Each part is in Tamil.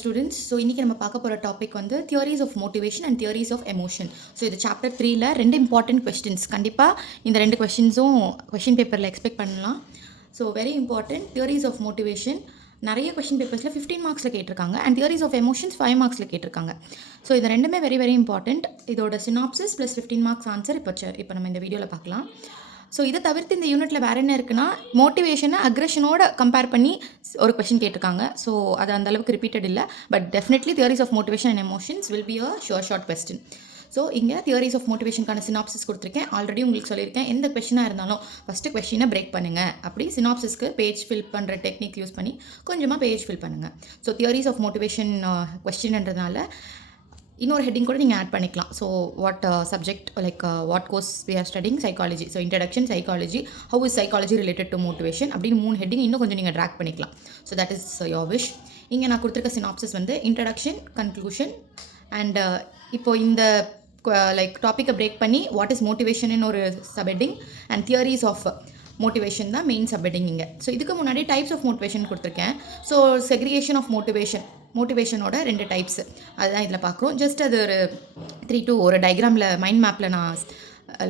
ஸ்டூடெண்ட்ஸ், ஸோ இன்றைக்கி நம்ம பார்க்க போகிற டாபிக் வந்து theories of motivation and theories of emotion. So இது சாப்டர் 3ல் 2 இம்பார்ட்டன்ட் கொஸ்டின்ஸ். கண்டிப்பாக இந்த 2 கொஸ்டின்ஸும் கொஸ்டின் பேப்பரில் எக்ஸ்பெக்ட் பண்ணலாம். So very important. Theories of motivation நிறைய கொஸ்டின் பேப்பர்ஸில் 15 மார்க்ஸில் கேட்டிருக்காங்க அண்ட் தியரிஸ் ஆஃப் எமோஷன்ஸ் 5 மார்க்ஸில் கேட்டிருக்காங்க. ஸோ இது ரெண்டுமே வெரி வெரி இம்பார்ட்டன்ட். இதோட சினாப்சிஸ் ப்ளஸ் 15 மார்க்ஸ் ஆன்சர் இப்போ நம்ம இந்த வீடியோவில் பார்க்கலாம். ஸோ இதை தவிர்த்து இந்த யூனிட்டில் வேறு என்ன இருக்குன்னா, மோட்டிவேஷனை அக்ரெஷனோட கம்பேர் பண்ணி ஒரு கொஷின் கேட்டிருக்காங்க. ஸோ அது அந்தளவுக்கு ரிப்பீட்டட் இல்லை, but definitely theories of motivation and emotions will be a short question. So இங்கே தியரிஸ் ஆஃப் மோட்டிவேஷனுக்கான சினாப்சிஸ் கொடுத்துருக்கேன். ஆல்ரெடி உங்களுக்கு சொல்லியிருக்கேன், எந்த கொஷினாக இருந்தாலும் ஃபஸ்ட்டு கொஷினை பிரேக் பண்ணுங்கள். அப்படி சினாப்சிஸ்க்கு பேஜ் ஃபில் பண்ணுற டெக்னிக் யூஸ் பண்ணி கொஞ்சமாக பேஜ் ஃபில் பண்ணுங்கள். ஸோ தியரிஸ் ஆஃப் மோட்டிவேஷன் கொஸ்டின்ன்றதுனால இன்னொரு ஹெட்டிங் கூட நீங்கள் ஆட் பண்ணிக்கலாம். So what subject like what course we are studying psychology, so introduction psychology, how is psychology related to motivation அப்படின்னு 3 ஹெட்டிங் இன்னும் கொஞ்சம் நீங்கள் ட்ராக் பண்ணிக்கலாம். So that is your wish. இங்கே நான் கொடுத்துருக்க சினாப்சிஸ் வந்து இன்ட்ரடக்ஷன், கன்க்ளூஷன் அண்ட் இப்போ இந்த லைக் டாப்பிக்கை பிரேக் பண்ணி வாட் இஸ் மோட்டிவேஷன் ஒரு subheading and theories of motivation தான் மெயின் சப்ஹெட்டிங் இங்கே. ஸோ இதுக்கு முன்னாடி டைப்ஸ் ஆஃப் மோட்டிவேஷன் கொடுத்துருக்கேன். ஸோ செக்ரிகேஷன் ஆஃப் மோட்டிவேஷனோட 2 டைப்ஸ் அதுதான் இதில் பார்க்குறோம். ஜஸ்ட் அது ஒரு 3 to ஒரு டயக்ராமில் மைண்ட் மேப்பில் நான்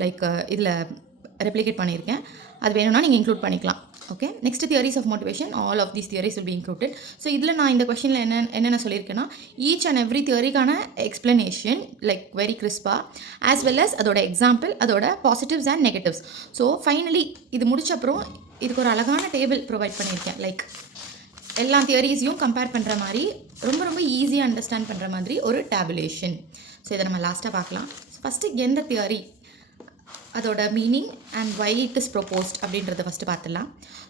லைக் இதில் ரெப்ளிகேட் பண்ணியிருக்கேன். அது வேணும்னா நீங்கள் இன்க்ளூட் பண்ணிக்கலாம். Okay, next theories of motivation, all of these theories will be included. So இதில் நான் இந்த கொஸ்டினில் என்னென்ன சொல்லியிருக்கேன்னா, ஈச் அண்ட் எவ்ரி தியரிக்கான எக்ஸ்ப்ளனேஷன் லைக் வெரி கிறிஸ்பாக, ஆஸ் வெல் அஸ் அதோட எக்ஸாம்பிள், அதோட positives and negatives. So finally இது முடிச்ச அப்புறம் இதுக்கு ஒரு அழகான டேபிள் ப்ரொவைட் பண்ணியிருக்கேன். லைக் எல்லா தியரிஸையும் கம்பேர் பண்ணுற மாதிரி ரொம்ப ரொம்ப ஈஸியாக அண்டர்ஸ்டாண்ட் பண்ணுற மாதிரி ஒரு டேபுலேஷன். ஸோ இதை நம்ம லாஸ்ட்டாக பார்க்கலாம். ஃபஸ்ட்டு எந்த தியரி, அதோட meaning and why it is proposed அப்படின்றத ஃபஸ்ட்டு பார்த்துடலாம்.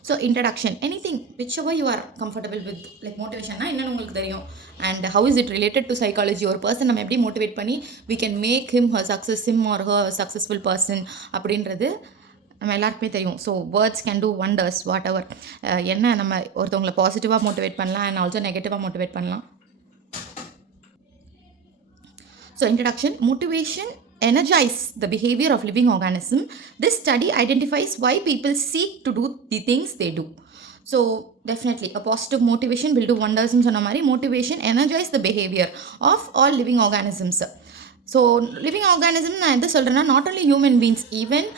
So introduction, anything whichever you are comfortable with, like மோட்டிவேஷன்னா என்னென்னு உங்களுக்கு தெரியும் and how is it related to psychology. ஒரு பர்சன் நம்ம எப்படி மோட்டிவேட் பண்ணி we can make him or her successful person அப்படின்றது நம்ம எல்லாருக்குமே தெரியும். So words can do wonders, whatever. என்ன நம்ம ஒருத்தவங்களை பாசிட்டிவாக மோட்டிவேட் பண்ணலாம் அண்ட் ஆல்சோ நெகட்டிவாக மோட்டிவேட் பண்ணலாம். So introduction, motivation energize the behavior of living organism. This study identifies why people seek to do the things they do. So definitely a positive motivation will do wonders. In சொன்ன மாதிரி motivation energize the behavior of all living organisms. So living organism நான் எது சொல்கிறேன்னா, not only human beings, even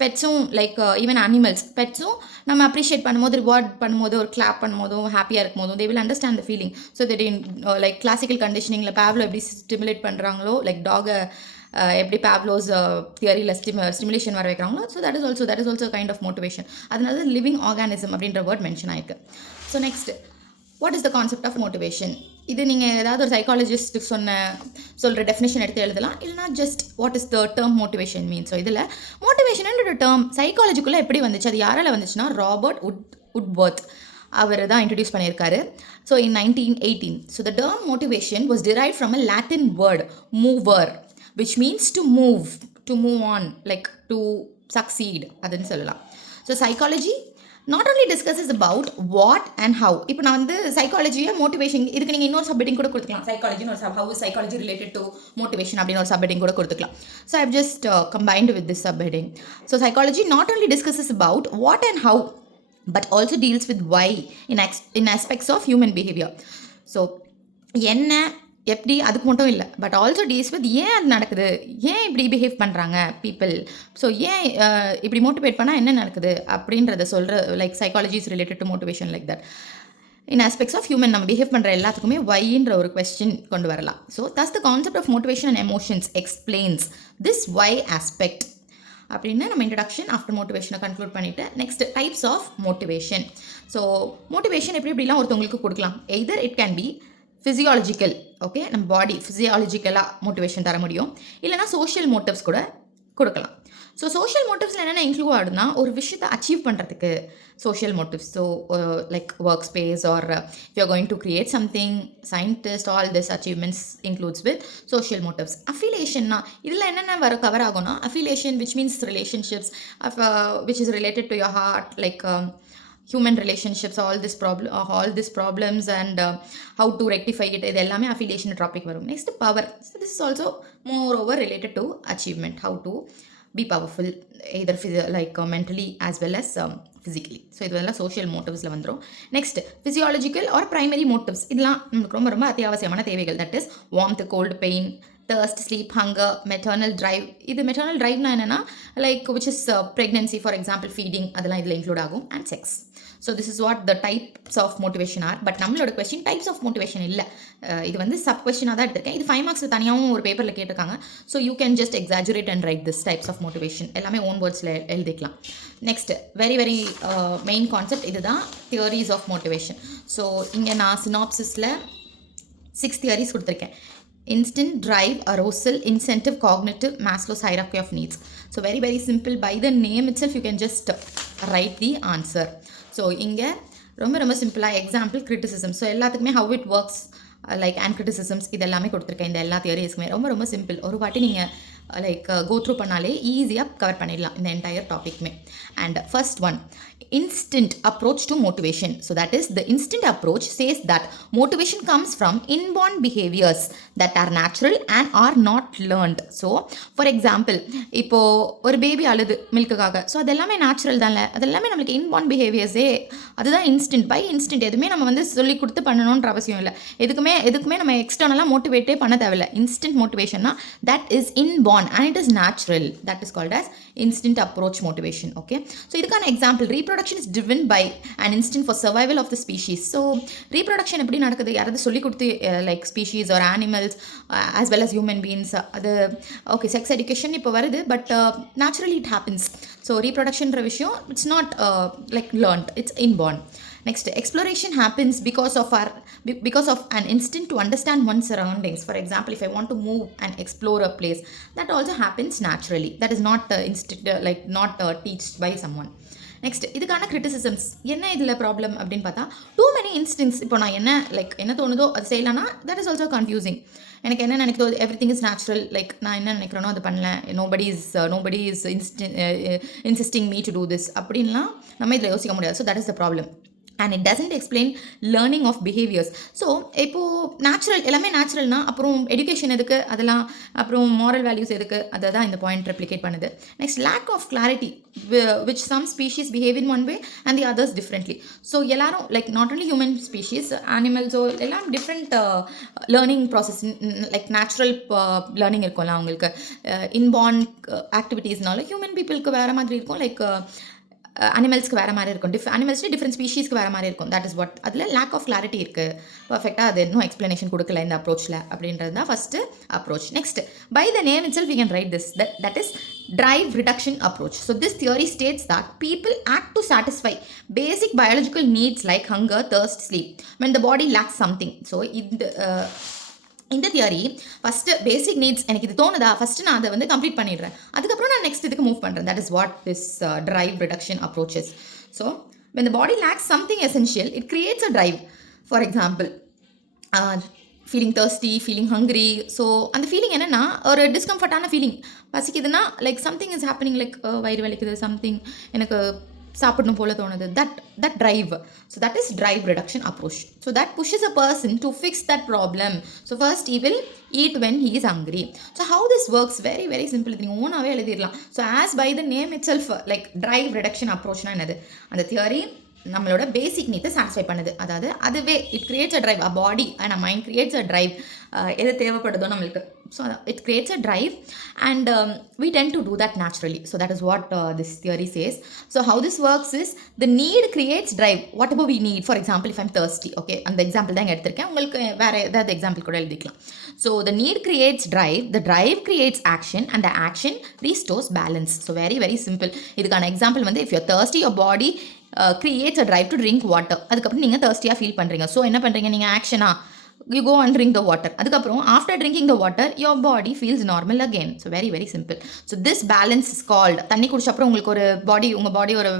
பெட்ஸும் லைக் ஈவன் அனிமல்ஸ், பெட்ஸும் நம்ம அப்ரிஷியேட் பண்ணும்போது, ரிவார்ட் பண்ணும்போது, ஒரு கிளாப் பண்ணும்போதும், ஹாப்பியாக இருக்கும் போதும், they will understand the feeling. So that in like classical கண்டிஷனிங்கில் பேவ்லோ எப்படி ஸ்டிமுலேட் பண்ணுறாங்களோ, லைக் டாகை எப்படி பேவ்லோஸ் தியரியில் ஸ்டிமுலேஷன் வர வைக்கிறாங்களோ, so that is also kind of motivation. அதனால லிவிங் ஆர்கானிசம் அப்படின்ற வேர்ட் மென்ஷன் ஆயிருக்கு. So next, what is the concept of motivation? இது நீங்கள் ஏதாவது ஒரு சைக்காலஜிஸ்ட் சொல்கிற டெஃபினேஷன் எடுத்து எழுதலாம், இல்லைனா just what is the term motivation mean. So இதில் மோட்டிவேஷன்ன்ற டேர்ம் சைக்காலஜிக்குள்ளே எப்படி வந்துச்சு, அது யாரால் வந்துச்சுன்னா ராபர்ட் உட்வர்த் அவர் தான் இன்ட்ரடியூஸ் பண்ணியிருக்காரு. So in 1918. So the term motivation was derived from a Latin word mover, which means to move on, like to succeed அதுன்னு சொல்லலாம். So psychology not only discusses about what and how. இப்போ நான் வந்து சைக்காலஜியை மோட்டிவேஷன் இதுக்கு நீங்கள் இன்னொரு சப்ஹெட்டிங் கூட கொடுத்துக்கலாம். சைக்காலஜின்னு ஒரு how psychology related to motivation அப்படின்னு ஒரு சப்ஹெட்டிங் கூட கொடுத்துக்கலாம். So I have just combined with this subheading. So psychology not only discusses about what and how, but also deals with why in aspects of human behaviour. So என்ன எப்படி அதுக்கு மட்டும் இல்லை, பட் ஆல்சோ டீல்ஸ் வித் ஏன் அது நடக்குது, ஏன் இப்படி பிஹேவ் பண்ணுறாங்க பீப்புள், ஸோ ஏன் இப்படி மோட்டிவேட் பண்ணால் என்ன நடக்குது அப்படின்றத சொல்கிற like psychology is related to motivation like that. In aspects of human நம்ம பிஹேவ் பண்ணுற எல்லாத்துக்குமே வைன்ற ஒரு கொஸ்டின் கொண்டு வரலாம். So thus the concept of motivation and emotions explains this why aspect அப்படின்னு நம்ம இன்ட்ரடக்ஷன் ஆஃப்டர் மோட்டிவேஷனை கன்க்ளூட் பண்ணிவிட்டு next types of motivation. So motivation எப்படிலாம் ஒருத்தவங்களுக்கு கொடுக்கலாம். Either it can be physiological, okay, நம்ம பாடி ஃபிசியாலஜிக்கலாக மோட்டிவேஷன் தர முடியும், இல்லைனா சோஷியல் மோட்டிவ்ஸ் கூட கொடுக்கலாம். ஸோ சோஷியல் மோட்டிவ்ஸில் என்னென்ன இன்க்ளூட் ஆகுதுன்னா, ஒரு விஷயத்தை அச்சீவ் பண்ணுறதுக்கு social motives. So like work space or you are going to create something, scientist, all this achievements includes with social motives. அஃபிலியேஷன்னா இதில் என்னென்ன கவர் ஆகும்னா, affiliation which means relationships which is related to your heart, like human relationships, all these problems and how to rectify it, இது எல்லாமே affiliation topic வரும். Next, power. So this is also moreover related to achievement, how to be powerful either mentally as well as physically. So இதெல்லாம் சோஷியல் மோட்டிவ்ஸில் வந்துடும். Next physiological or primary motives, இதெல்லாம் நமக்கு ரொம்ப ரொம்ப அத்தியாவசியமான தேவைகள். That is warmth, cold, pain, thirst, sleep, hunger, maternal drive. இது maternal driveனா என்னன்னா which is pregnancy, for example feeding, அதெல்லாம் இதில் இன்க்ளூட் ஆகும். and sex. So this is what the types of motivation are. But நம்மளோட கொஸ்டின் டைப்ஸ் ஆஃப் மோட்டிவேஷன் இல்லை, இது வந்து சப் கொஸ்டினாக தான் எடுத்திருக்கேன். இது 5 மார்க்ஸ் தனியாகவும் ஒரு பேப்பரில் கேட்டிருக்காங்க. So you can just exaggerate and write this types of motivation, எல்லாமே ஓன் வேர்ட்ஸில் எழுதிக்கலாம். Next very very main concept இதுதான், தியரிஸ் ஆஃப் மோட்டிவேஷன். ஸோ இங்கே நான் சினாப்சிஸில் 6 தியரிஸ் கொடுத்துருக்கேன். Instinct, drive, arousal, incentive, cognitive, Maslow's hierarchy of needs. So very very simple, by the name itself you can just write the answer. So இங்கே ரொம்ப ரொம்ப சிம்பிளாக எக்ஸாம்பிள், கிரிட்டிசிசம். ஸோ எல்லாத்துக்குமே how it works and criticisms இது எல்லாமே கொடுத்துருக்கேன். இந்த எல்லா தியரிஸ்க்குமே ரொம்ப ரொம்ப சிம்பிள். ஒரு வாட்டி நீங்கள் go through பண்ணாலே ஈஸியாக கவர் பண்ணிடலாம் இந்த என்டையர் டாபிக்மே. And first one, instant approach to motivation. So that is, the instant approach says that motivation comes from inborn behaviors that are natural and are not learned. So for example, இப்போ ஒரு பேபி அழுது மில்க்குக்காக, ஸோ அது எல்லாமே நேச்சுரல் தான்ல, அது எல்லாமே நம்மளுக்கு இன்பார்ன் பிஹேவியர்ஸே, அதுதான் இன்ஸ்டன்ட். பை இன்ஸ்டன்ட் எதுவுமே நம்ம வந்து சொல்லி கொடுத்து பண்ணணுன்ற அவசியம் இல்லை. எதுக்குமே நம்ம எக்ஸ்டர்னலாக மோட்டிவேட்டே பண்ண தேவையில்லை. இன்ஸ்டன்ட் மோட்டிவேஷன்னா that is inborn and it is natural. That is called as instant approach motivation. Okay, so இதுக்கான example, reproduction is driven by an instinct for survival of the species. So reproduction எப்படி நடக்குது, யாராவது சொல்லி கொடுத்து species or animals as well as human beings, அது okay, sex education இப்போ வருது, but naturally it happens. So reproductionன்ற விஷயம் it's not learned, it's inborn. Next, exploration happens because of an instinct to understand one's surroundings. For example, if I want to move and explore a place, that also happens naturally. That is not taught by someone. Next, இதுக்கான கிரிட்டிசிசம்ஸ் என்ன, இதில் ப்ராப்ளம் அப்படின்னு பார்த்தா, டூ மெனி இன்ஸ்டிங்ஸ். இப்போ நான் என்ன தோணுதோ அது செய்யலாம்னா தட் இஸ் ஆல்சோ கன்ஃபியூசிங். எனக்கு என்ன நினைக்கிறதோ எவ்ரிதிங் இஸ் நேச்சுரல், நான் என்ன நினைக்கிறேனோ அது பண்ணல, nobody is insisting me to do this அப்படின்லாம் நம்ம இதில் யோசிக்க முடியாது. So that is the problem. And it doesn't explain learning of behaviors. So இப்போது நேச்சுரல், எல்லாமே நேச்சுரல்னா அப்புறம் எஜுகேஷன் எதுக்கு, அதெல்லாம் அப்புறம் மாரல் வேல்யூஸ் எதுக்கு, அதை தான் இந்த பாயிண்ட் ரெப்ளிகேட் பண்ணுது. Next, lack of clarity which some species behave in one way and the others differently. So எல்லாரும் not only human species, animals எல்லாம் different learning process, natural learning இருக்கும்ல அவங்களுக்கு, இன்பார்ன் ஆக்டிவிட்டீஸ்னால ஹியூமன் பீப்புளுக்கு வேறு மாதிரி இருக்கும், அனிமல்ஸ்க்கு வேறு மாதிரி இருக்கும், அனிமல்ஸ்லேயே டிஃப்ரெண்ட் ஸ்பீஷீஸ்க்கு வேறு மாதிரி இருக்கும். தட் இஸ் வாட், அதில் லேக் ஆஃப் கிளாரிட்டி இருக்குது. பர்ஃபெக்டாக அது இன்னும் எக்ஸ்ப்ளனேஷன் கொடுக்கல இந்த அப்ரோச்சில், அப்படின்றது தான் first approach. Next, by the name itself we can write this, that is drive reduction approach. So this theory states that people act to satisfy basic biological needs like hunger, thirst, sleep when the body lacks something. So இந்த தியரி ஃபஸ்ட்டு பேசிக் நீட்ஸ் எனக்கு இது தோணுதா, ஃபஸ்ட்டு நான் அதை வந்து கம்ப்ளீட் பண்ணிடுறேன், அதுக்கப்புறம் நான் நெக்ஸ்ட் இதுக்கு மூவ் பண்ணுறேன். That is what this drive reduction approaches. So when the body lacks something essential, it creates a drive. For example, feeling thirsty, feeling hungry. So அந்த ஃபீலிங் என்னென்னா ஒரு டிஸ்கம்ஃபர்ட்டான ஃபீலிங், பசிக்குதுன்னா சம்திங் இஸ் ஹேப்பனிங், வயிறு வலிக்குது, சம்திங் எனக்கு சாப்பிடணும் போல தோணுது, that drive. So that is drive reduction approach. So that pushes a person to fix that problem. So first he will eat when he is hungry. So how this works, very very simple. நீங்கள் ஓனாகவே எழுதிடலாம். So as by the name itself, drive reduction approachனா என்னது, அந்த தியரி நம்மளோட பேசிக் நீத்தை சாட்டிஸ்ஃபை பண்ணுது. அதாவது அதுவே it creates a drive, a body and a mind creates a drive, எது தேவைப்படுதோ நம்மளுக்கு. So it creates a drive and we tend to do that naturally. So that is what this theory says. So how this works is, the need creates drive, whatever we need. For example, if I'm thirsty, okay, அந்த எக்ஸாம்பிள் தான் எடுத்திருக்கேன், உங்களுக்கு வேறு ஏதாவது எக்ஸாம்பிள் கூட எழுதிக்கலாம். So the need creates drive, the drive creates action and the action restores balance. So very very simple. இதுக்கான எக்ஸாம்பிள் வந்து, if you're thirsty, your body creates a drive to drink water. அதுக்கப்புறம் நீங்கள் thirsty-ஆக ஃபீல் பண்ணுறீங்க. ஸோ என்ன பண்ணுறீங்க நீங்கள், ஆக்ஷனா you go and drink the water. அதுக்கப்புறம் after drinking the water, your body feels normal again. So very very simple. So this balance is called, தண்ணி குடிச்ச அப்புறம் உங்களுக்கு ஒரு உங்கள் பாடி ஒரு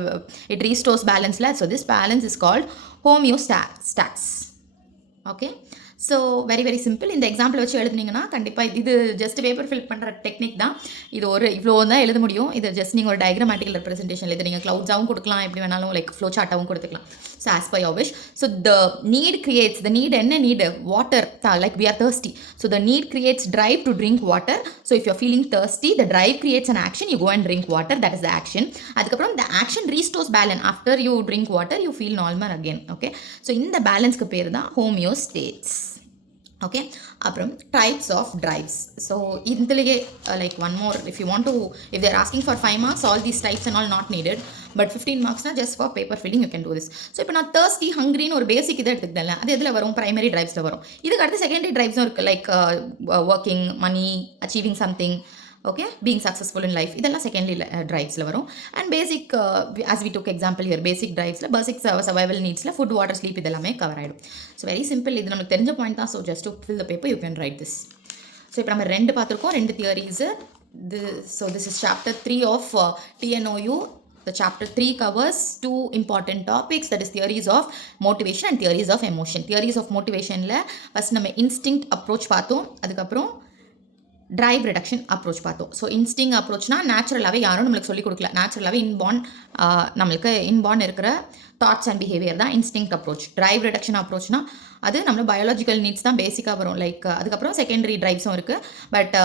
it restores balance. So this balance is called homeostasis. Okay, so very very simple. இந்த எக்ஸாம்பிள் வச்சு எழுதுனீங்கன்னா கண்டிப்பாக இது ஜஸ்ட் பேப்பர் ஃபில் பண்ணுற டெக்னிக் தான். இது ஒரு இவ்வளோ தான் எழுத முடியும். இது ஜஸ்ட் நீங்கள் ஒரு டயக்ராமேட்டிக்கல் ரெப்ரஸன்டேஷன் இது நீங்கள் க்ளவுட்ஸாகவும் கொடுக்கலாம், எப்படி வேணாலும் லைக் ஃப்ளோ சார்ட்டாகவும் கொடுத்துக்கலாம். So as per your wish. So the need creates the need என்ன need water, like we are thirsty. So the need creates drive to drink water. So if you're feeling thirsty, the drive creates an action, you go and drink water, that is the action. அதுக்கப்புறம் the action restores balance. After you drink water, you feel normal again. Okay, so இந்த பேலன்ஸ்க்கு பேர் தான் homeostates. ஓகே, அப்புறம் டைப்ஸ் ஆஃப் டிரைவ்ஸ். ஸோ இதுலேயே like one more, if you want to, if they're asking for 5 marks, all these types and all not needed, but 15 marksனா just for paper filling you can do this. So இப்போ நான் தர்ஸ்டி ஹங்க்ரின்னு ஒரு பேசிக் இதை எடுத்துக்கிட்டேன், அது எதில் வரும்? பிரைமரி டிரைவ்ஸில் வரும். இதுக்கு அடுத்து செகண்டரி டிரைவ்ஸும் இருக்குது, like working, money, achieving something, okay, being successful in life, இதெல்லாம் செகண்டரி டிரைவ்ஸில் வரும். And basic, as we took example here, basic டிரைவ்ஸில் பேசிக் சர்வைவல் நீட்ஸில் ஃபுட், வாட்டர், ஸ்லீப் இதெல்லாமே கவர் ஆகிடும். ஸோ வெரி சிம்பிள், இது நமக்கு தெரிஞ்ச பாயிண்ட் தான். So just to fill the paper you can write this. So இப்போ நம்ம 2 பார்த்துருக்கோம், 2 theories. So this is chapter 3 of TNOU. The chapter 3 covers 2 important topics, that is theories of motivation and theories of emotion. Theories of motivationல ஃபஸ்ட் நம்ம இன்ஸ்டிங்க்ட் அப்ரோச் பார்த்தோம், அதுக்கப்புறம் டிரைவ் ரிடக்ஷன் அப்ரோச் பார்த்தோம். ஸோ இன்ஸ்டிங் அப்ரோச்னா நேச்சுரலாகவே யாரும் நம்மளுக்கு சொல்லிக் கொடுக்கல, நேச்சுரலாகவே நம்மளுக்கு இன்பார்ன் இருக்கிற தாட்ஸ் அண்ட் பிஹேவியர் தான் இன்ஸ்டிங் அப்ரோச். டிரைவ் ரிடக்ஷன் அப்ரோச்னா அது நம்ம பயாலஜிக்கல் நீட்ஸ் தான் பேசிக்காக வரும், லைக் அதுக்கப்புறம் செகண்டரி டிரைவ்ஸும் இருக்குது. பட்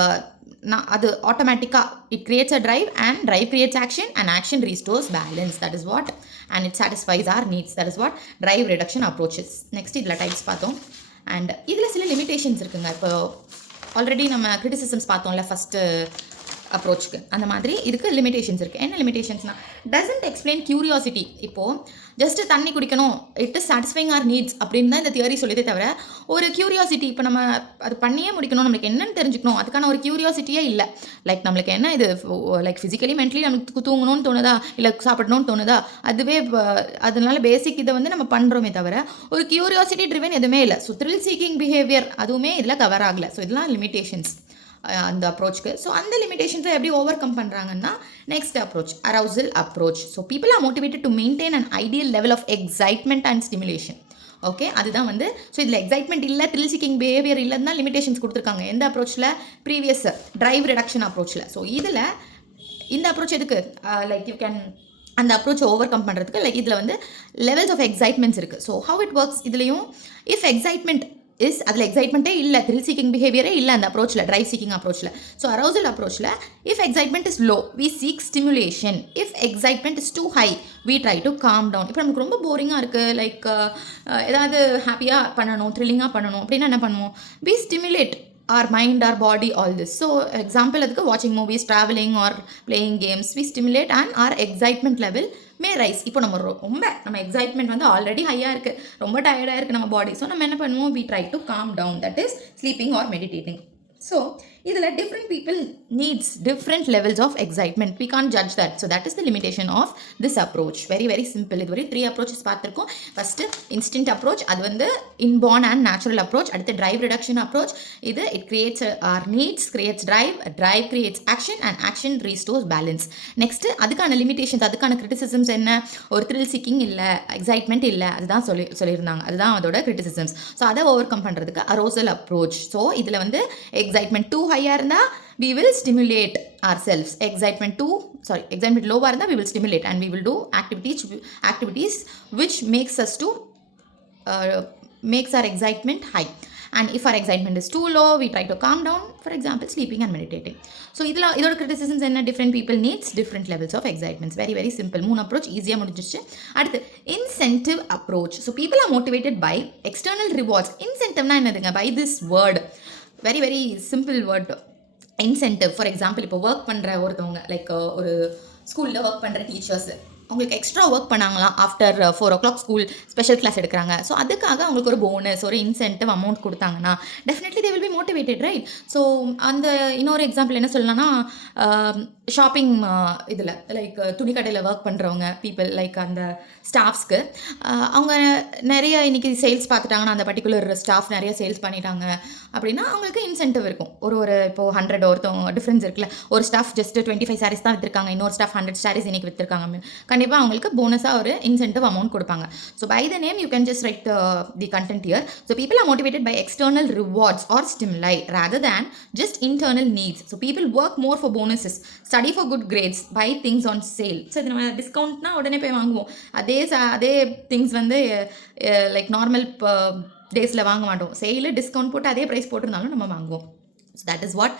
அது ஆட்டோமேட்டிக்காக it creates a drive and drive creates action and action restores balance, that is what, and it satisfies our needs, that is what drive reduction approaches. Next இதில் டைப்ஸ் பார்த்தோம். அண்ட் இதில் சில லிமிடேஷன்ஸ் இருக்குங்க. இப்போ ஆல்ரெடி நம்ம கிரிட்டிசிசம்ஸ் பார்த்தோம்ல ஃபஸ்ட்டு அப்ரோச்சுக்கு, அந்த மாதிரி இதுக்கு லிமிடேஷன்ஸ் இருக்குது. என்ன லிமிடேஷன்ஸ்னால், டசன்ட் எக்ஸ்பிளைன் கியூரியாசிட்டி. இப்போது ஜஸ்ட்டு தண்ணி குடிக்கணும், it is satisfying our needs அப்படின்னு தான் இந்த தியரி சொல்லியதே தவிர, ஒரு கியூரியாசிட்டி இப்போ நம்ம அது பண்ணியே முடிக்கணும், நம்மளுக்கு என்னென்னு தெரிஞ்சுக்கணும், அதுக்கான ஒரு கியூரியாசிட்டியே இல்லை. லைக் நம்மளுக்கு என்ன இது, லைக் ஃபிசிக்கலி மென்டலி நமக்கு தூங்கணும்னு தோணுதா, இல்லை சாப்பிடணும்னு தோணுதா, அதுவே அதனால பேசிக் இதை வந்து நம்ம பண்ணுறோமே தவிர ஒரு கியூரியாசிட்டி ட்ரிவன் எதுவுமே இல்லை. ஸோ த்ரில் சீக்கிங் பிஹேவியர் அதுவுமே இதில் கவர் ஆகலை. ஸோ இதெல்லாம் லிமிடேஷன்ஸ் அந்த அப்ரோச்சுக்கு. ஸோ அந்த லிமிடேஷன்ஸை எப்படி ஓவர் கம் பண்ணுறாங்கன்னா, next approach arousal approach. So people are motivated to maintain an ideal level of excitement and stimulation. Okay, அதுதான் வந்து. ஸோ இதில் எக்ஸைட்மெண்ட் இல்லை, த்ரில் சீக்கிங் பிஹேவியர் இல்லைன்னு தான் லிமிடேஷன்ஸ் கொடுத்துருக்காங்க. எந்த அப்ரோச்சில்? ப்ரீவியஸ் டிரைவ் ரிடக்ஷன் அப்ரோச்சில். ஸோ இதில் இந்த அப்ரோச் எதுக்கு, லைக் யூ கேன் அந்த அப்ரோச் ஓவர் கம் பண்ணுறதுக்கு, லைக் இதில் வந்து லெவல்ஸ் ஆஃப் எக்ஸைட்மெண்ட்ஸ் இருக்குது. ஸோ ஹவ் இட் ஒர்க்ஸ், இதுலேயும் இஃப் எக்ஸைட்மெண்ட் இஸ், அதில் எக்ஸைட்மெண்ட்டே இல்லை, த்ரில் சீக்கிங் பிஹேவியரே இல்லை அந்த அப்ரோச்சில், ட்ரைவ் சீக்கிங் அப்ரோச்சில். ஸோ அரவுசல் அப்ரோச்சில் if excitement is low we seek stimulation, if excitement is too high we try to calm down. இப்போ நமக்கு ரொம்ப போரிங்காக இருக்குது, லைக் ஏதாவது ஹாப்பியாக பண்ணணும், த்ரில்லிங்காக பண்ணணும் அப்படின்னா என்ன பண்ணுவோம்? We stimulate our mind, our body, all this. So example adukku watching movies, traveling or playing games, we stimulate and our excitement level may rise. இப்போ நம்ம எக்ஸைட்மெண்ட் வந்து ஆல்ரெடி ஹையாக இருக்குது, ரொம்ப டயர்டாக இருக்குது நம்ம பாடி. ஸோ நம்ம என்ன பண்ணுவோம்? we try to calm down, that is sleeping or meditating. So இதில் different people needs different levels of excitement, we can judge that. So that is the limitation of this approach. Very very simple. இது வரை 3 அப்ரோச்சஸ் பார்த்துருக்கோம். ஃபஸ்ட்டு இன்ஸ்டின்ட் அப்ரோச், அது வந்து இன்பார்ன் அண்ட் நேச்சுரல் அப்ரோச். அடுத்து டிரைவ் ரிடக்ஷன் அப்ரோச், இது it creates our needs, creates drive, drive creates action and action restores balance. Next அதுக்கான லிமிடேஷன்ஸ், அதுக்கான கிரிட்டிசிசம்ஸ் என்ன? ஒரு த்ரில் சீக்கிங் இல்லை, எக்ஸைட்மெண்ட் இல்லை, அதுதான் சொல்லியிருந்தாங்க, அதுதான் அதோட கிரிட்டிசிசம்ஸ். ஸோ அதை ஓவர் கம் பண்ணுறதுக்கு அரவுசல் அப்ரோச். ஸோ இதில் வந்து எக்ஸைட்மெண்ட் டூ ஹையாக இருந்தால் we will stimulate ourselves, excitement lower இருந்தால் we will stimulate and we will do activities which makes us to makes our excitement high. And if our excitement is too low, we try to calm down, for example sleeping and meditating. So இதோட criticisms என்ன? different people needs different levels of excitements. Very very simple. 3 approach ஈஸியாக முடிஞ்சிச்சு. அடுத்து incentive approach. So people are motivated by external rewards. Incentiveனா என்னதுங்க? By this word, very very simple word, incentive. For example இப்போ ஒர்க் பண்ணுற ஒருத்தவங்க, லைக் ஒரு ஸ்கூலில் ஒர்க் பண்ணுற டீச்சர்ஸ், அவங்களுக்கு எக்ஸ்ட்ரா ஒர்க் பண்ணாங்களாம், after 4 o'clock school special class எடுக்கிறாங்க. ஸோ அதுக்காக அவங்களுக்கு ஒரு போனஸ், ஒரு இன்சென்டிவ் அமௌண்ட் கொடுத்தாங்கன்னா definitely they will be motivated, right? So அந்த இன்னொரு எக்ஸாம்பிள் என்ன சொல்லலாம்னா, ஷாப்பிங் இதில் லைக் துணிக்கடையில் ஒர்க் பண்ணுறவங்க பீப்புள், லைக் அந்த ஸ்டாஃப்ஸ்க்கு அவங்க நிறைய இன்றைக்கி சேல்ஸ் பார்த்துட்டாங்கன்னா, அந்த பர்டிகுலர் ஸ்டாஃப் நிறைய சேல்ஸ் பண்ணிட்டாங்க அப்படின்னா அவங்களுக்கு இன்சென்டிவ் இருக்கும். ஒரு இப்போது 100 ஒருத்தவங்க டிஃப்ரென்ஸ் இருக்குல்ல, ஒரு ஸ்டாஃப் ஜஸ்ட் 25 sarees தான் விற்றுருக்காங்க, இன்னொரு ஸ்டாஃப் 100 sarees இன்றைக்கி விற்றுருக்காங்க. கண்டிப்பாக கண்டிப்பாக அவங்களுக்கு போனஸாக ஒரு இன்சென்டிவ் அமௌண்ட் கொடுப்பாங்க. So by the name you can just write the content here. So people are motivated by external rewards or stimuli rather than just internal needs. So people work more for bonuses, study for good grades, buy things on sale. So இது நம்ம டிஸ்கவுண்ட்னா உடனே போய் வாங்குவோம். அதே திங்ஸ் வந்து லைக் நார்மல் டேஸில் வாங்க மாட்டோம். சேலு டிஸ்கவுண்ட் போட்டு அதே ப்ரைஸ் போட்டிருந்தாலும் நம்ம வாங்குவோம். So that is what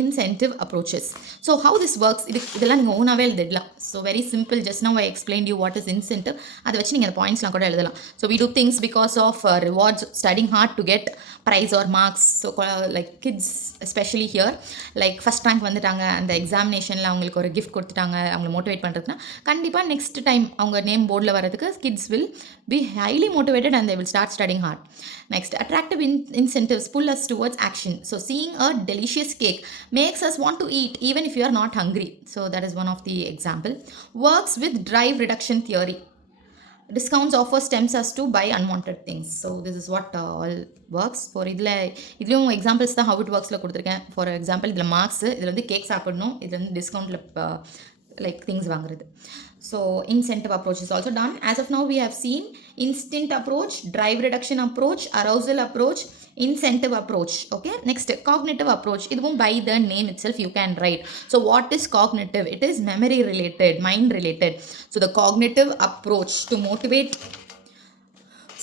incentive approaches. So how this works, இதெல்லாம் நீங்கள் ஓனாகவே எழுதிடலாம். So very simple, just now I explained you what is incentive. அதை வச்சு நீங்கள் அந்த பாயிண்ட்ஸ்லாம் கூட எழுதலாம். So we do things because of rewards, studying hard to get prize or marks. So like kids especially here, like first rank வந்துட்டாங்க, அந்த எக்ஸாமினேஷனில் அவங்களுக்கு ஒரு கிஃப்ட் கொடுத்துட்டாங்க, அவங்களை மோட்டிவேட் பண்ணுறதுனா கண்டிப்பாக நெக்ஸ்ட் டைம் அவங்க நேம் போர்டில் வரதுக்கு kids will be highly motivated and they will start studying hard. Next, attractive incentives pull us towards action. So seeing a delicious cake makes us want to eat even if you are not hungry. So that is one of the example. Works with drive reduction theory. Discounts offers tempts us to buy unwanted things. So this is what all works. For இதுலயும் எக்ஸாம்பிள்ஸ் தான் how it worksல கொடுத்துருக்கேன். For example, இதில் மார்க்ஸ், இதில் வந்து கேக் சாப்பிடணும், இதில் வந்து டிஸ்கவுண்ட்டில் like things வாங்குறது. So incentive approach is also done. As of now we have seen instant approach, drive reduction approach, arousal approach, incentive approach. Okay, next cognitive approach. இதுவும் by the name itself you can write. So what is cognitive? It is memory related, mind related. So the cognitive approach to motivate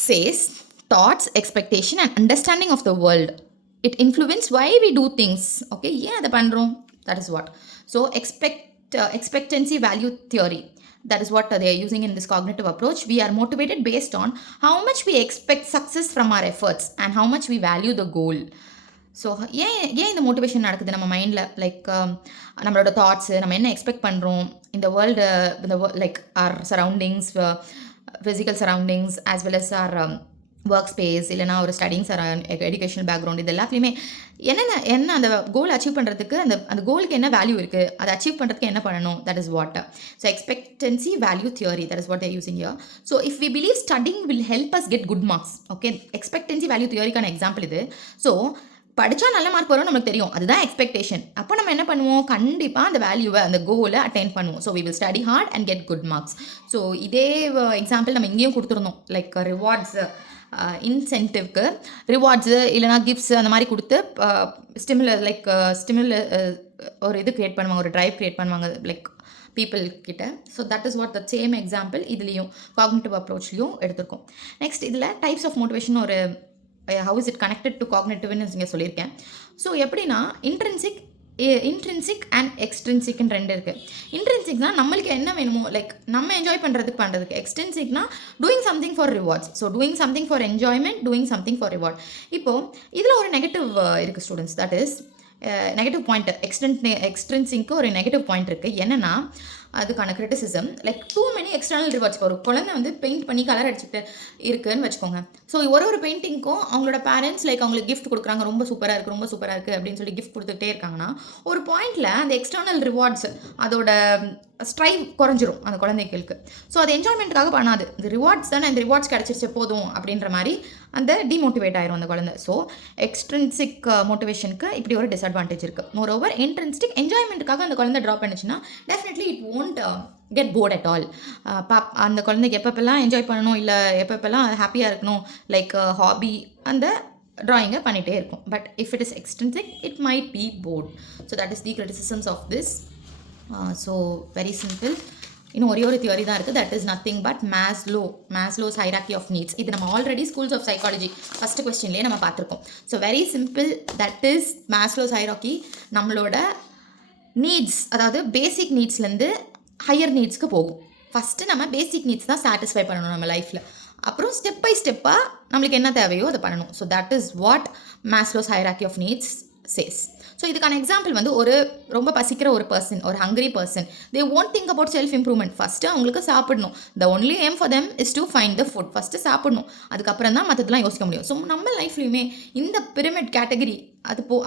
says thoughts, expectation and understanding of the world. It influences why we do things. Okay, yeah, the pandrom. That is what. So expectancy value theory. That is what they are using in this cognitive approach. We are motivated based on how much we expect success from our efforts and how much we value the goal. So ஏன் இந்த மோட்டிவேஷன் நடக்குது நம்ம மைண்டில்? லைக் நம்மளோட தாட்ஸு, நம்ம என்ன எக்ஸ்பெக்ட் பண்ணுறோம், இந்த வேர்ல்டு, இந்த like our surroundings, physical surroundings as well as our work space, இல்லைனா ஒரு ஸ்டடிங்ஸ் எஜுகேஷனல் பேக்ரவுண்ட், இது எல்லாத்துலேயுமே என்ன அந்த கோல் அச்சீவ் பண்ணுறதுக்கு அந்த கோலுக்கு என்ன வேல்யூ இருக்குது, அதை அச்சீவ் பண்ணுறதுக்கு என்ன பண்ணணும், that is what. So expectancy value theory, that is what they're using here. So if we believe studying will help us get good marks. Okay, expectancy value தியரிக்கான எக்ஸாம்பிள் இது. ஸோ படித்தா நல்ல மார்க் வரும் நமக்கு தெரியும், அதுதான் எக்ஸ்பெக்டேஷன். அப்போ நம்ம என்ன பண்ணுவோம், கண்டிப்பாக அந்த வேல்யூவை, அந்த கோலை அட்டைன் பண்ணுவோம். So we will study hard and get good marks. So இதே எக்ஸாம்பிள் நம்ம இங்கேயும் கொடுத்துருந்தோம். லைக் ரிவார்ட்ஸ், இன்சென்டிவ்க்கு ரிவார்ட்ஸு இல்லைனா கிஃப்ட்ஸு அந்த மாதிரி கொடுத்து ஸ்டிமுலர் ஒரு இது க்ரியேட் பண்ணுவாங்க, ஒரு ட்ரைவ் க்ரியேட் பண்ணுவாங்க லைக் பீப்புள் கிட்ட. So that is what the same example இதுலேயும் காக்னிட்டிவ் அப்ரோச்லேயும் எடுத்திருக்கோம். நெக்ஸ்ட் இதில் டைப்ஸ் ஆஃப் மோட்டிவேஷன், ஒரு how is it connected to cognitive-னு இங்கே சொல்லியிருக்கேன். ஸோ எப்படின்னா இன்ட்ரின்சிக் அண்ட் எக்ஸ்ட்ரின்சிக்னு ரெண்டு இருக்குது. இன்ட்ரின்சிக்னா நம்மளுக்கு என்ன வேணுமோ, லைக் நம்ம என்ஜாய் பண்ணுறதுக்கு. எக்ஸ்ட்ரின்சிக்னா doing something for rewards. So doing something for enjoyment, doing something for reward. இப்போது இதில் ஒரு நெகட்டிவ் இருக்குது students, that is negative point. எக்ஸ்ட்ரின்சிங்க்கு ஒரு நெகட்டிவ் பாயிண்ட் இருக்குது. என்னென்னா அதுக்கான criticism, like too many external rewards. ஒரு குழந்தை வந்து பெயிண்ட் பண்ணி கலர் அடிச்சுட்டு இருக்குன்னு வச்சுக்கோங்க. ஸோ ஒரு பெயிண்டிங்க்கும் அவங்களோட பேரண்ட்ஸ் லைக் அவங்களுக்கு கிஃப்ட் கொடுக்குறாங்க, ரொம்ப சூப்பராக இருக்குது அப்படின்னு சொல்லி கிஃப்ட் கொடுத்துட்டே இருக்காங்கன்னா, ஒரு பாயிண்டில் அந்த எக்ஸ்டர்னல் ரிவார்ட்ஸ் அதோட ஸ்ட்ரைவ் குறைஞ்சிரும் அந்த குழந்தைகளுக்கு. ஸோ அது என்ஜாய்மெண்ட்டுக்காக பண்ணாது, இந்த ரிவார்ட்ஸ் தானே, இந்த ரிவார்ட்ஸ் கிடச்சிருச்சு போதும் அப்படின்ற மாதிரி அந்த டிமோட்டிவேட் ஆயிரும் அந்த குழந்தை. ஸோ எக்ஸ்ட்ரின்சிக் மோட்டிவேஷனுக்கு இப்படி ஒரு டிஸ்அட்வான்டேஜ் இருக்குது. மோர் ஓவர் இன்ட்ரின்சிக் என்ஜாய்மெண்ட்டுக்காக அந்த குழந்தை ட்ராப் பண்ணிச்சுன்னா definitely it won't get bored at all. அந்த குழந்தைக்கு எப்பப்பெல்லாம் என்ஜாய் பண்ணணும், இல்லை எப்பப்பெல்லாம் ஹாப்பியாக இருக்கணும், லைக் ஹாபி, அந்த ட்ராயிங்கை பண்ணிகிட்டே இருக்கும். But if it is extrinsic it might be bored. So that is the criticisms of this. So very simple. இன்னும் ஒரே ஒரு தியரி தான் இருக்குது, that is nothing but Maslow's hierarchy of needs. இது நம்ம already schools of psychology first கொஸ்டின்லேயே நம்ம பார்த்துருக்கோம். So very simple, that is Maslow's hierarchy. நம்மளோட நீட்ஸ், அதாவது பேசிக் நீட்ஸ்லேருந்து ஹையர் நீட்ஸ்க்கு போகும். ஃபஸ்ட்டு நம்ம பேசிக் நீட்ஸ் தான் சாட்டிஸ்ஃபை பண்ணணும் நம்ம லைஃப்பில். அப்புறம் ஸ்டெப் பை ஸ்டெப்பாக நம்மளுக்கு என்ன தேவையோ அதை பண்ணணும். So that is what Maslow's hierarchy of needs says. So இதுக்கான எக்ஸாம்பிள் வந்து ஒரு ரொம்ப பசிக்கிற ஒரு பர்சன், ஒரு hungry person, they won't think about self improvement. First அவங்களுக்கு சாப்பிடணும். The only aim for them is to find the food. First சாப்பிடணும், அதுக்கப்புறம் தான் மற்றதெல்லாம் யோசிக்க முடியும். ஸோ நம்ம லைஃப்லையுமே இந்த பிரமிட் கேட்டகரி